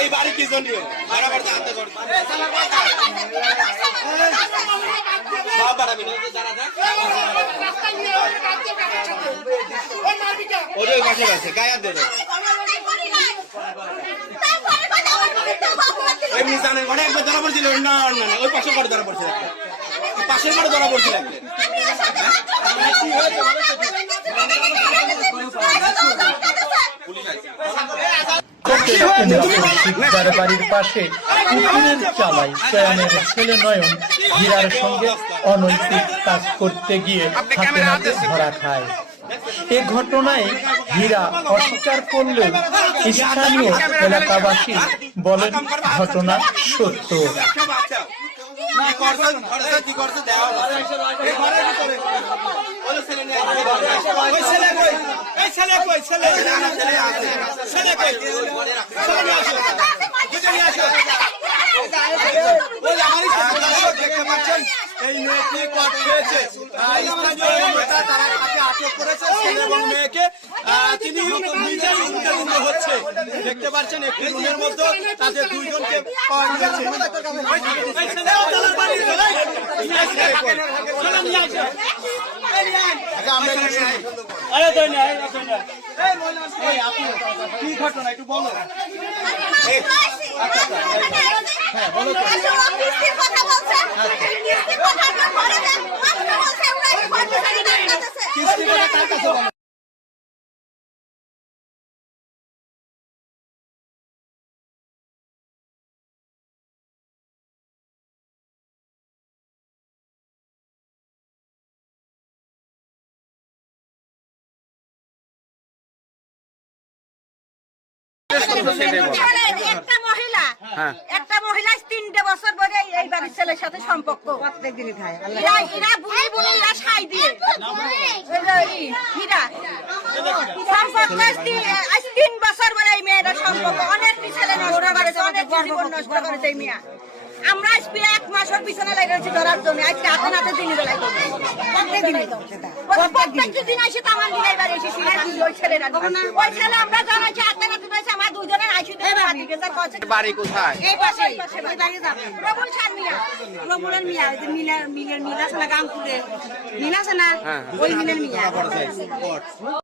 এই বাড়ি কি জন্য বরাবর হাতে ধর সব বড় মিলে যারা দেখ ওই পাশে আছে গায়া দে এই মিজানের ঘরে একবার ধরা পড়ছিল না না ওই পাশে ঘরে ধরা পড়ছিল পাশের ঘরে ধরা পড়ছিল বাড়ির পাশে পুকুরের চালায় প্রয়াণের ছেলে নয়ন হীরার সঙ্গে অনৈতিক কাজ করতে গিয়ে হাতে নাতে ধরা খায়। এ ঘটনায় হীরা অস্বীকার করলেও স্থানীয় এলাকাবাসী বলেন ঘটনা সত্য। এই মেয়েকে কট খেয়েছে তারা তাকে আটক করেছে এবং মেয়েকে তিনি নিজেই উত্তেজিত হচ্ছে। দেখতে পাচ্ছেন একটি রুমের মধ্যে তাদের দুইজনকে পাওয়া গেছে। কি ঘটনা একটু বলো। একটা মহিলা 3টে বছর ধরে এই বাড়ির ছেলের সাথে সম্পর্ক প্রত্যেকদিনই খায়। এরা বুড়ি বুড়ি এরা সাই দিয়ে হীরা সম্পর্ক আজ 3 বছর ধরে এই মেয়েরা সম্পর্ক অনেক ছেলে নষ্ট করেছে, অনেক জীবন নষ্ট করেছে এই মেয়ে। আমরা আজকে 1 মাসের পিছনে লেগে গেছি ধরার জন্য। আজকে হাতে নাতে দিনই বেলায় প্রত্যেকটা দিন আসে তামান দিনের বাড়ি এসে ওই ছেলেরা ওই ছেলে আমরা জানাচ্ছি হাতে নাতে পাইছে আমার দুজনের আইসি বাড়ি কোথায়? এই পাশে এই বাড়ি যাবে প্রবল ছাড় মিয়া প্রবলের মিয়া মিলের মিল আছে না গামপুরে মিল আছে না ওই মিলের মিয়া।